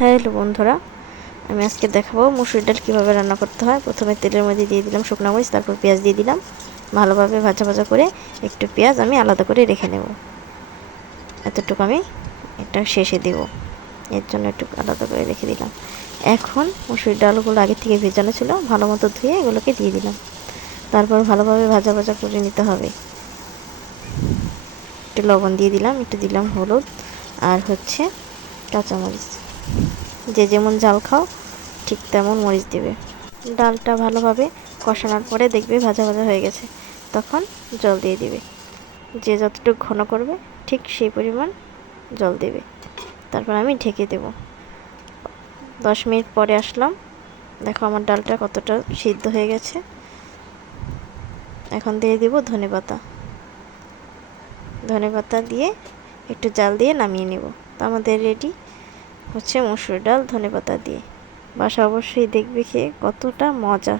Hello বন্ধুরা, আমি আজকে দেখাবো মুসুর ডাল কীভাবে রান্না করতে হয়। প্রথমে তেলের মধ্যে দিয়ে দিলাম শুকনো মরিচ, তারপর পেঁয়াজ দিয়ে দিলাম। ভালোভাবে ভাজা ভাজা করে একটু পেঁয়াজ আমি আলাদা করে রেখে নেব। এতটুকু আমি এটা শেষে দেব, এর জন্য একটু আলাদা করে রেখে দিলাম। এখন মুসুর ডালগুলো আগে থেকে ভেজানো ছিল, ভালো মতো ধুয়ে এগুলোকে দিয়ে দিলাম। তারপর ভালোভাবে ভাজা ভাজা করে নিতে হবে। একটু লবণ দিয়ে দিলাম, একটু দিলাম হলুদ, আর কাঁচামরিচ। যে যেমন ঝাল খাও ঠিক তেমন মরিচ দেবে। ডালটা ভালোভাবে কষানোর পরে দেখবে ভাজা ভাজা হয়ে গেছে, তখন জল দিয়ে দিবে। যে যতটুকু ঘন করবে ঠিক সেই পরিমাণ জল দেবে। তারপর আমি ঢেকে দেব। 10 মিনিট পরে আসলাম, দেখো আমার ডালটা কতটা সিদ্ধ হয়ে গেছে। এখন দিয়ে দিব ধনেপাতা। ধনেপাতা দিয়ে একটু জাল দিয়ে নামিয়ে নেব। তো আমাদের রেডি মুসুর ডাল ধনেপাতা দিয়ে। বাসা অবশ্যই দেখবে খেয়ে কতটা মজা।